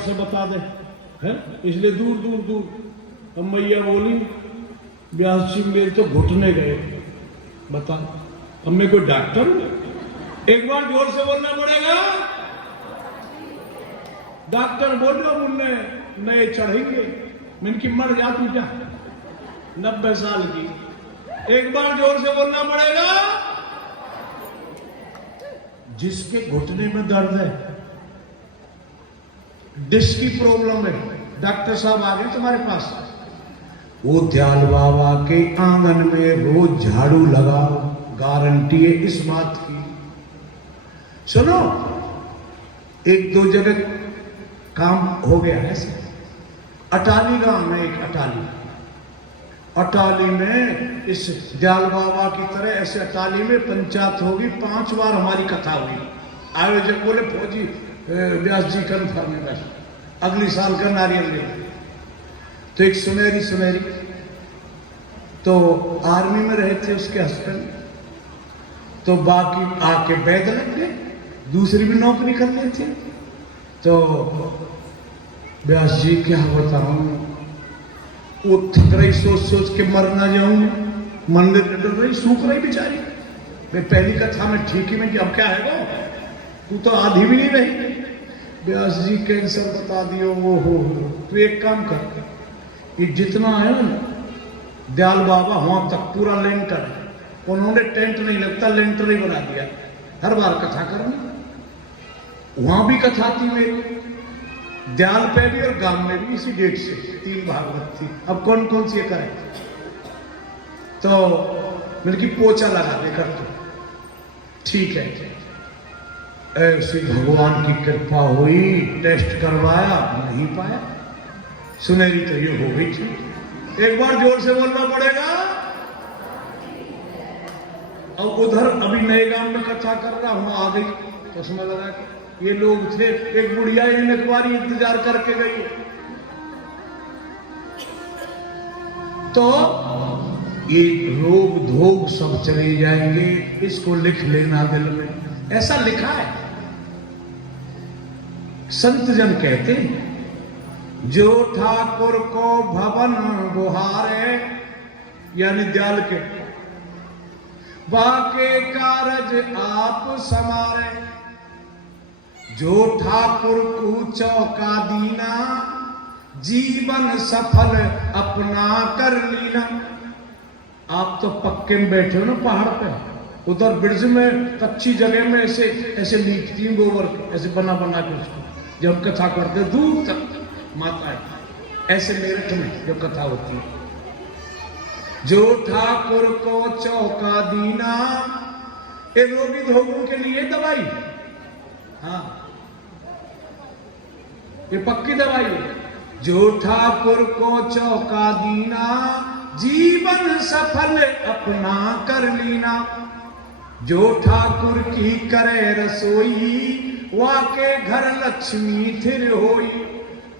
से बता दे है, इसलिए दूर दूर दूर। अब मैया बोली व्यास जी मेरे तो घुटने गए, बता अब मैं कोई डॉक्टर हूं? एक बार जोर से बोलना पड़ेगा। डॉक्टर बोल रहा मुन्ने नए चढ़ेंगे, मैं इनकी मर जा तू क्या 90 साल की। एक बार जोर से बोलना पड़ेगा। जिसके घुटने में दर्द है, डिस्क की प्रॉब्लम है, डॉक्टर साहब आ गए तुम्हारे पास, वो दयाल बाबा के आंगन में रोज झाड़ू लगाओ, गारंटी है इस बात की। सुनो, एक दो जगह काम हो गया है ऐसे। अटाली गांव में एक अटाली में इस दयाल बाबा की तरह ऐसे अटाली में पंचायत होगी। 5 बार हमारी कथा हुई। आयोजक बोले फौजी व्यास जी कन्फर्म है, बस अगली साल का नारियल ले। तो एक सुनहरी तो आर्मी में रहे थे उसके हस्बैंड, तो बाकी आके बैद लग गए, दूसरी भी नौकरी कर रहे थे। तो व्यास जी क्या बताऊं, वो थक रही सोच के मर ना जाऊं, मंदिर डर रही, सूख रही बेचारी। मैं पहली कथा में ठीक ही में कि अब क्या है वो, तू तो आधी भी नहीं रही। व्यास जी कैंसर बता दियो, वो हो तू एक काम कर, ये जितना है ना दयाल बाबा वहां तक पूरा लेंटर है, उन्होंने टेंट नहीं लगता, लेंटर ही बना दिया। हर बार कथा करनी, वहां भी कथा थी मेरी, दयाल पे भी और गांव में भी, इसी डेट से 3 भागवत थी। अब कौन कौन सी करे, तो मेरे की पोछा लगा दे कर, तो ठीक है। ऐसी भगवान की कृपा हुई, टेस्ट करवाया, नहीं पाया, सुनहरी तो ये हो गई थी। एक बार जोर से बोलना पड़ेगा। अब उधर अभी नए गांव में कथा कर रहा हूं, आ गई चश्मा लगा के, ये लोग थे, एक बुढ़िया एक बार इंतजार करके गई, तो ये रोग धोग सब चले जाएंगे, इसको लिख लेना दिल में, ऐसा लिखा है। संत जन कहते हैं, जो ठाकुर को भवन बुहारे, यानी दयाल के बाके कारज आप समारे, जो ठाकुर को चौका दीना, जीवन सफल अपना कर लीना। आप तो पक्के में बैठे हो ना पहाड़ पे, उधर ब्रिज में कच्ची जगह में ऐसे लीपती हूँ गोबर, ऐसे बना के उसको जब कथा करते दूर तक माता है, ऐसे मेरठ में जब कथा होती है, जो ठाकुर को चौका दीना, ये रोगी धोगों के लिए दवाई, हाँ ये पक्की दवाई है। जो ठाकुर को चौका दीना, जीवन सफल अपना कर लीना, जो ठाकुर की करे रसोई, वाके घर लक्ष्मी थिर होई,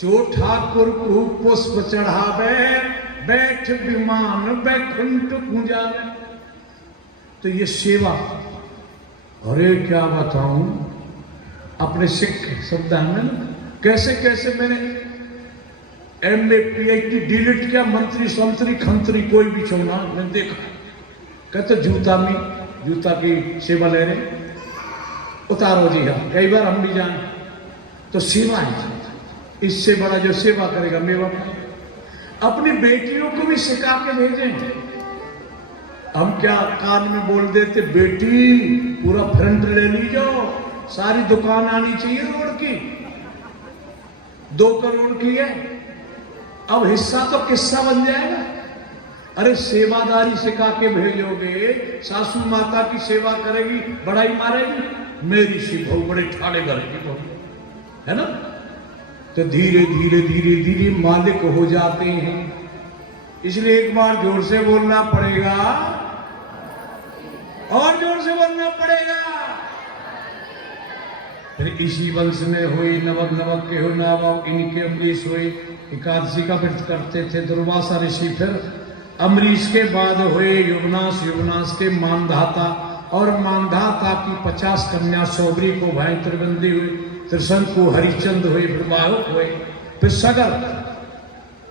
जो ठाकुर को पुष्प चढ़ावे, बैठ विमान बैकुंठ पूजावे। तो ये सेवा, अरे क्या बताऊं, अपने सिख शब्द में कैसे कैसे मैंने MA PhD डिलीट किया, मंत्री संतरी खंतरी कोई भी छोड़ा मैंने देखा। कहते जूता की सेवा ले रहे, उतारो जी हाँ, कई बार हम भी जाए तो सेवा है, इससे बड़ा जो सेवा करेगा मेवा। अपनी बेटियों को भी सिखा के भेजें। हम क्या कान में बोल देते, बेटी पूरा फ्रंट ले लीजो, सारी दुकान आनी चाहिए रोड की, 2 करोड़ की है, अब हिस्सा तो किस्सा बन जाएगा। अरे सेवादारी सिखा के भेजोगे, सासू माता की सेवा करेगी, बड़ाई मारेगी, मेरी सी बहू बड़े ठाड़े घर की बहू है ना, तो धीरे धीरे मालिक हो जाते हैं। इसलिए एक बार जोर से बोलना पड़ेगा, और जोर से बोलना पड़ेगा। फिर इसी वंश में हुई नवक के हो नाम, इनके अमरीश हुई, एकादशी का व्रत करते थे दुर्वासा ऋषि। फिर अमरीश के बाद हुए युवनाश के मानधाता, और मानधाता की 50 कन्या सौबरी को भाई त्रिबंदी हुई। त्रिशंकु हरिचंद हुए, फिर बाहुक हुए, फिर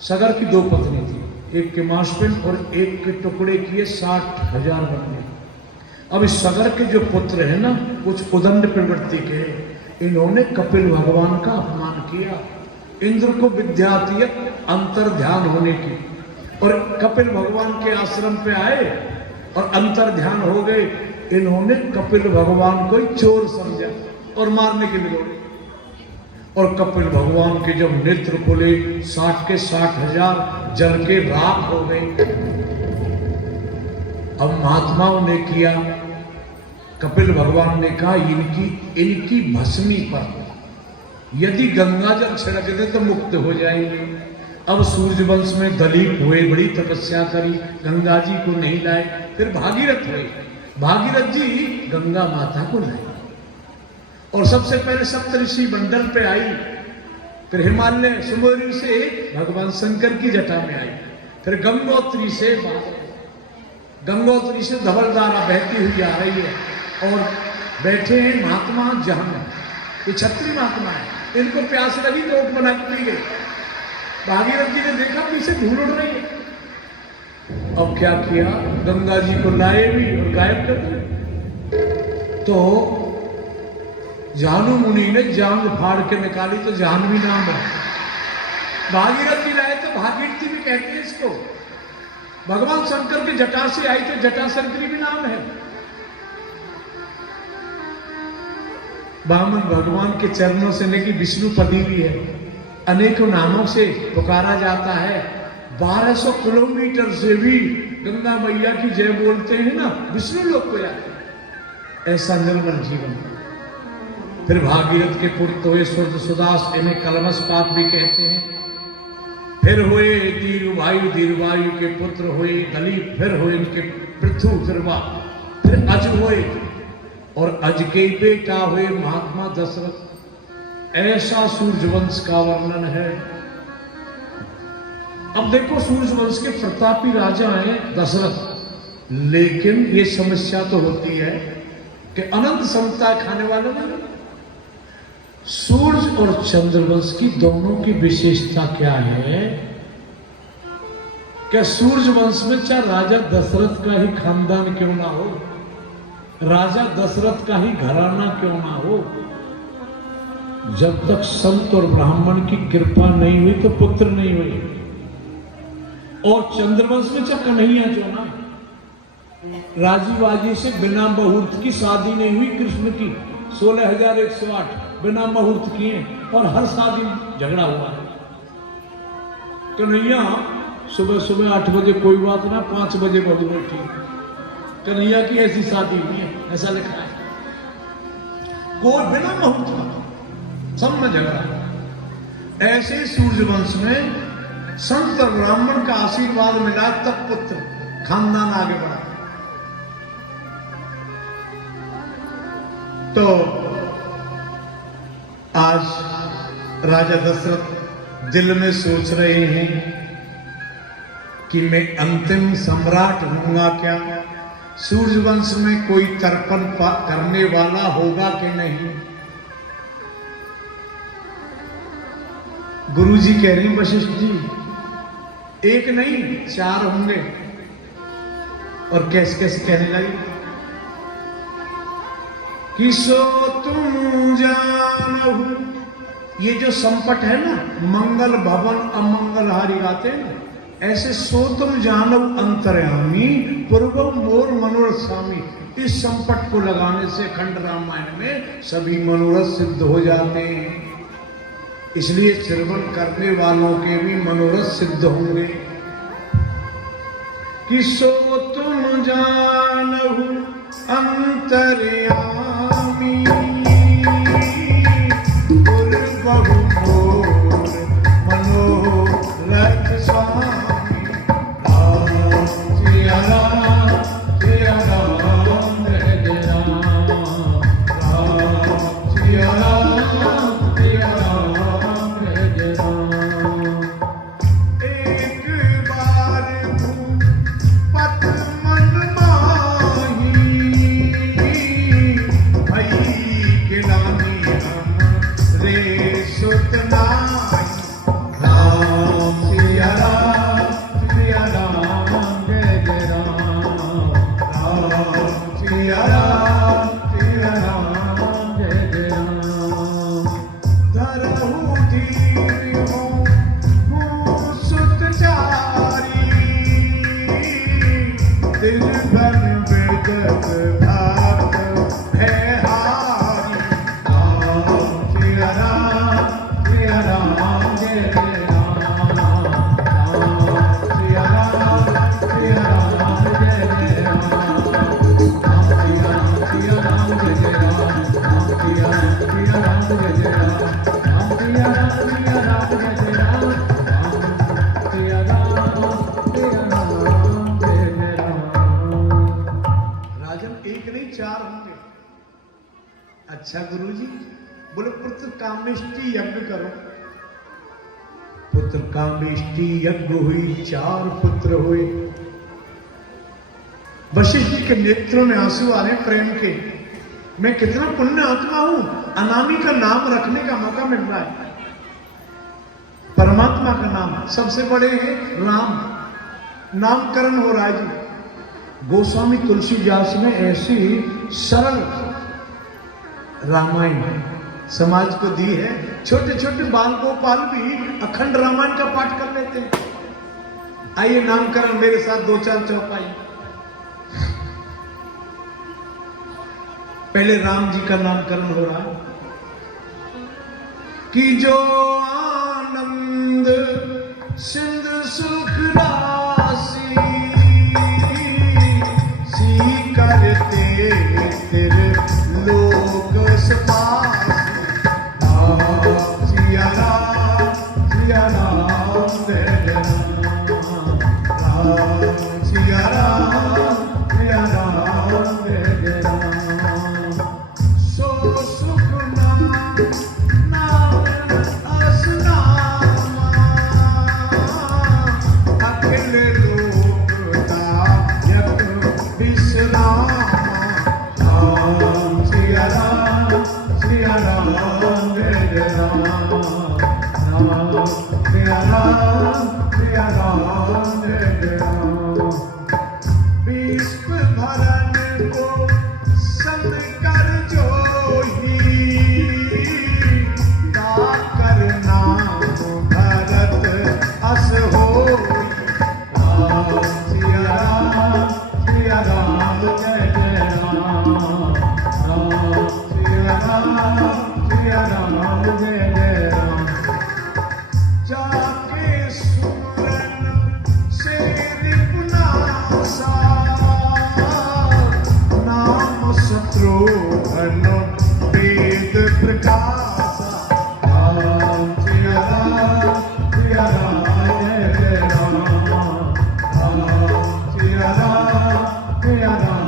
सगर की 2 पत्नी थी, एक के मांसपिंड और एक के टुकड़े किए 60,000 बने। अब इस सगर के जो पुत्र है ना, कुछ उदंड प्रवृत्ति के, इन्होंने कपिल भगवान का अपमान किया। इंद्र को विद्या दी अंतर ध्यान होने की, और कपिल भगवान के आश्रम पे आए और अंतर ध्यान हो गए। इन्होंने कपिल भगवान को चोर समझा और मारने के लिए दौड़े। और कपिल भगवान के जब नेत्र खुले, 60 के 60,000 जल के राख हो गए। अब महात्माओं ने किया, कपिल भगवान ने कहा इनकी भस्मी पर यदि गंगा जल छिड़क दे तो मुक्त हो जाएंगे। अब सूर्यवंश में दलीप हुए, बड़ी तपस्या करी, गंगा जी को नहीं लाए। फिर भागीरथ हुए, भागीरथ जी गंगा माता को लाए। और सबसे पहले सप्तऋषि मंडल पे आई, फिर हिमालय सुमेरु से भगवान शंकर की जटा में आई, फिर गंगोत्री से धवलधारा बहती हुई आ रही है। और बैठे हैं महात्मा जहां, ये छत्री महात्मा है, इनको प्यास लगी तो ओट बना पी गई। भागीरथ जी ने देखा पीछे धूल उड़ रही है। अब क्या किया, गंगा जी को लाए भी और गायब कर दिया। तो जानू मुनि ने जांग फाड़ के निकाली तो जाह्नवी नाम है। भागीरथ जी लाए तो भागीरथी भी कहते हैं इसको। भगवान शंकर की जटा से आई तो जटा शंकरी भी नाम है। वामन भगवान के चरणों से लेकर विष्णु पदी भी है, अनेकों नामों से पुकारा जाता है। 1200 किलोमीटर से भी गंगा मैया की जय बोलते हैं ना, विष्णु लोक को जाते हैं। ऐसा निर्मल जीवन। फिर भागीरथ के पुत्र हुए सुदास, इन्हें कलमसपात भी कहते हैं। फिर हुए धीरुवायु के पुत्र हुए दलीप, फिर हुए इनके पृथु, फिर अज हुए, और अज के बेटा हुए महात्मा दशरथ। ऐसा सूर्यवंश का वर्णन है। अब देखो, सूर्यवंश के प्रतापी राजा हैं दशरथ, लेकिन ये समस्या तो होती है कि अनंत समता खाने वाले नहीं। सूर्य और चंद्रवंश की दोनों की विशेषता क्या है? क्या सूर्यवंश में चाहे राजा दशरथ का ही खानदान क्यों ना हो, राजा दशरथ का ही घराना क्यों ना हो, जब तक संत और ब्राह्मण की कृपा नहीं हुई तो पुत्र नहीं हुए। और चंद्रवंश में चाहे कन्हैया क्यों ना, राजी बाजी से बिना मुहूर्त की शादी नहीं हुई कृष्ण की, 16,108 बिना मुहूर्त किए, और हर शादी झगड़ा हुआ है। कन्हैया सुबह सुबह 8 बजे कोई बात ना, 5 बजे बहुत बैठी, कन्हैया की ऐसी शादी हुई है, ऐसा लिखा है। कोई बिना मुहूर्त का सब में झगड़ा। ऐसे सूर्यवंश में संत और ब्राह्मण का आशीर्वाद मिला तब पुत्र खानदान आगे बढ़ा। तो आज राजा दशरथ दिल में सोच रहे हैं कि मैं अंतिम सम्राट होऊंगा क्या, सूर्यवंश में कोई तर्पण करने वाला होगा कि नहीं। गुरुजी कह रही वशिष्ठ जी, एक नहीं 4 होंगे। और कैसे कैसे कहने लगी कि सो तुम जानहु, ये जो संपट है ना, मंगल भवन अमंगलहारी गाते हैं ना, ऐसे सो तुम जानहु अंतर्यामी पूर्वम मोर मनोरथ स्वामी। इस संपट को लगाने से खंड रामायण में सभी मनोरथ सिद्ध हो जाते हैं। इसलिए श्रवण करने वालों के भी मनोरथ सिद्ध होंगे। कि सो तुम जानहु अंतर्यामी पूर्वम मोर मनोरथ स्वामी। राम सिया राम सिया राम जय राम, राम सिया राम सिया राम जय राम। एक बार भूपत मन माही, भई गिलानी हम धीर हूँ सुतचारी, दिल बन बेदत भात है हारी। राम सिया राम सिया राम जय जय राम, राम सिया राम सिया राम जय जय राम, राम सिया राम जय जय राम, राम सिया राम जय जय राम, राम सिया राम जय जय राम, राम सिया राम जय जय राम। राजन एक नहीं चार होंगे। अच्छा गुरुजी, बोले पुत्र कामेष्टि यज्ञ करो। पुत्र कामेष्टि यज्ञ हुई, चार पुत्र हुए। वशिष्ठ जी के नेत्रों में आंसू आ रहे प्रेम के। मैं कितना पुण्य आत्मा हूं, अनामी का नाम रखने का मौका मिल रहा है। परमात्मा का नाम सबसे बड़े हैं राम, नामकरण हो रहा है जी। गोस्वामी तुलसीदास ने ऐसी सरल रामायण समाज को दी है। छोटे छोटे बाल गोपाल भी अखंड रामायण का पाठ कर लेते हैं। आइए नामकरण मेरे साथ दो चार चौपाई। पहले राम जी का नामकरण हो रहा है कि जो आनंद सिंधु सुख राशि, सी करते तेरे लोग सपासी। राम सिया राम जय जय राम, राम सिया राम जय जय राम। सो सुख नाम असनामा, अखिल लोक दायक विश्रामा। राम सिया राम जय जय राम, राम सिया राम जय जय राम। विश्व भरन को संग कर जोही, ताकर नाम भरत अस होई। राम सिया राम जय जय राम, राम सिया राम जय जय राम। जाके सुमरन से रिपुनासा, नाम शत्रुघ्न वेद प्रकाशा। राम सिया राम जय जय राम, राम सिया राम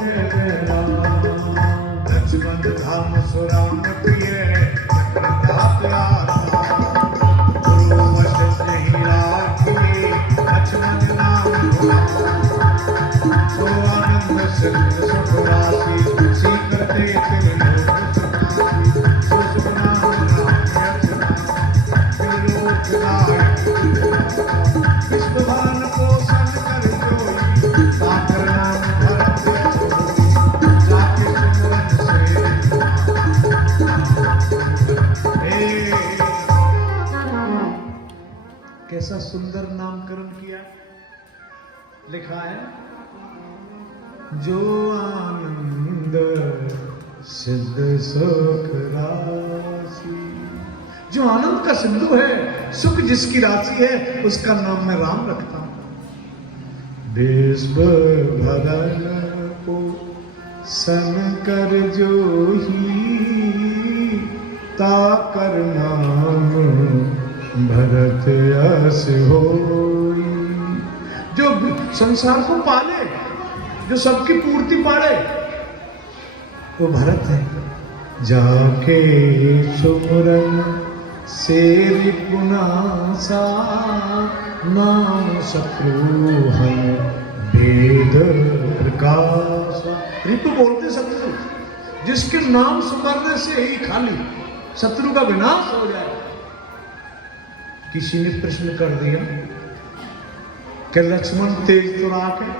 जय जय राम। लक्ष्मण धाम सुराम प्रिय चक्रधात आत्मा, गुरु वशिष्ठ ही राखिए लक्ष्मण नाम सो आनंद सिंधु सुख राशि, सी करते तेरे लोग सपासी। सो सुख नाम राम विश्व भरन पोषण कर जोई, ताकर नाम भरत होई। जाके सुमरन से कैसा सुंदर नामकरण किया। लिखा है जो आनंद सिद्ध सुख राशि, जो आनंद का सिंधु है, सुख जिसकी राशि है, उसका नाम मैं राम रखता हूं। विश्व भरन को सन कर जो ही, ताकर नाम भरत यस होई। जो संसार को पाले, जो सबकी पूर्ति पाले, वो भरत है। जाके सुमरन से रिपुनासा, नाम शत्रुघ्न भेद प्रकाशा। रिपु बोलते शत्रु, जिसके नाम सुमरने से ही खाली शत्रु का विनाश हो जाए। किसी ने प्रश्न कर दिया कि लक्ष्मण तेज तो राख है,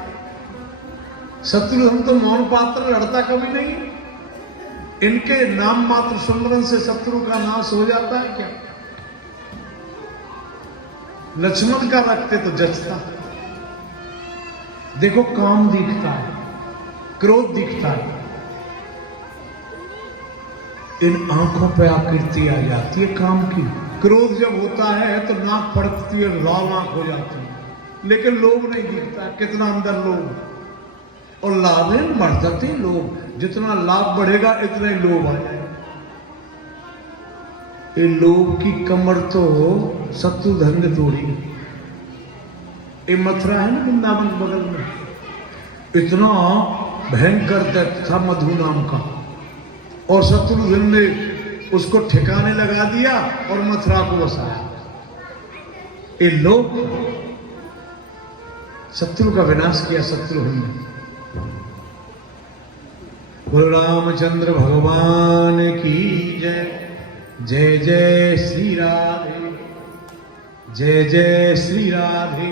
शत्रुघ्न तो मौन पात्र, लड़ता कभी नहीं, इनके नाम मात्र सुमरन से शत्रु का नाश हो जाता है क्या? लक्ष्मण का रखते तो जचता। देखो काम दिखता है, क्रोध दिखता है, इन आंखों पे आकृति आ जाती है काम की। क्रोध जब होता है तो नाक फड़कती है, लाल आंख हो जाती है, लेकिन लोभ नहीं दिखता। कितना अंदर लोभ, और लाभ है बढ़ जाते हैं लोभ। जितना लाभ बढ़ेगा इतना ही लोभ आ जाएगा। ये लोभ की कमर तो शत्रुधन ने तोड़ी। ये मथुरा है ना वृंदावन के बगल में, इतना भयंकर दैत्य था मधु नाम का, और शत्रुधन ने उसको ठिकाने लगा दिया और मथुरा को बसाया। ये लोभ शत्रु का विनाश किया शत्रुघ्न ने। बोलो रामचंद्र भगवान की जय। जय जय श्री राधे, जय जय श्री राधे।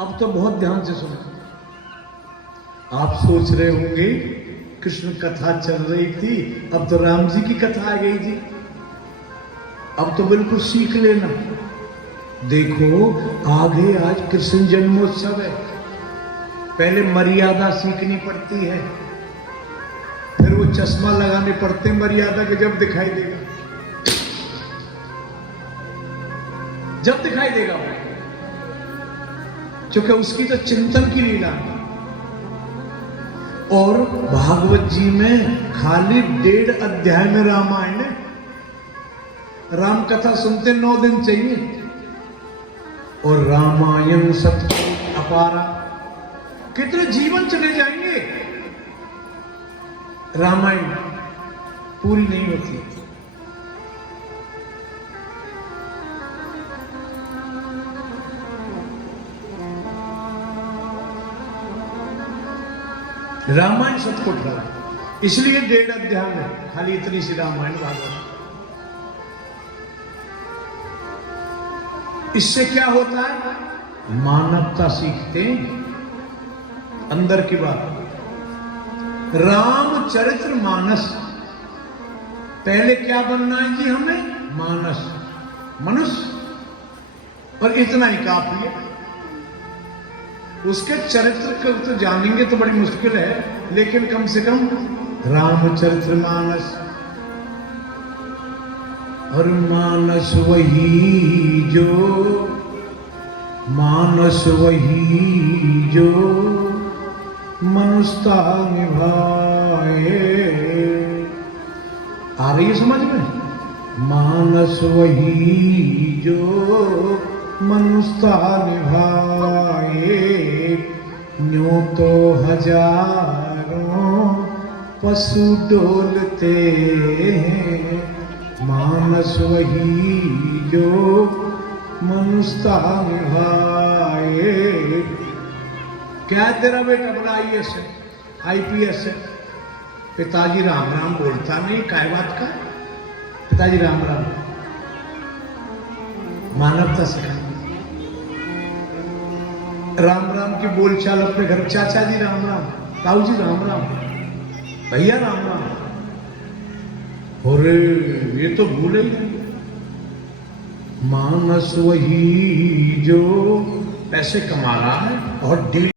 अब तो बहुत ध्यान से सुनो। आप सोच रहे होंगे कृष्ण कथा चल रही थी, अब तो राम जी की कथा आ गई जी। अब तो बिल्कुल सीख लेना। देखो आगे आज कृष्ण जन्मोत्सव है, पहले मर्यादा सीखनी पड़ती है, फिर वो चश्मा लगाने पड़ते मर्यादा के, जब दिखाई देगा, जब दिखाई देगा वो, क्योंकि उसकी तो चिंतन की लीला है। और भागवत जी में खाली 1.5 अध्याय में रामायण है। राम कथा सुनते 9 दिन चाहिए। और रामायण सत्य अपारा, कितने जीवन चले जाएंगे, रामायण पूरी नहीं होती। रामायण सतकुट रहा, इसलिए 1.5 अध्याय में खाली इतनी सी रामायण भागवत। इससे क्या होता है, मानवता सीखते हैं, अंदर की बात। रामचरित्र मानस, पहले क्या बनना है जी हमें, मानस, मनुष्य, और इतना ही काफी है। उसके चरित्र को तो जानेंगे तो बड़ी मुश्किल है, लेकिन कम से कम रामचरित्र मानस। और मानस वही जो, मानस वही जो मनुष्यता निभाए। आ रही है समझ में, मानस वही जो मनुष्यता निभाए। न्यों तो हजारों पशु डोलते हैं, मानस वही जो मनुष्यता निभाए। क्या तेरा बेटा बड़ा IAS है, IPS है, पिताजी राम राम बोलता नहीं, काय बात का पिताजी राम राम। मानवता सिखा, राम राम की बोलचाल अपने घर, चाचा जी राम राम, ताऊ जी राम राम, भैया राम राम। अरे ये तो भूल ही नहीं। मानस वही जो पैसे कमा रहा है और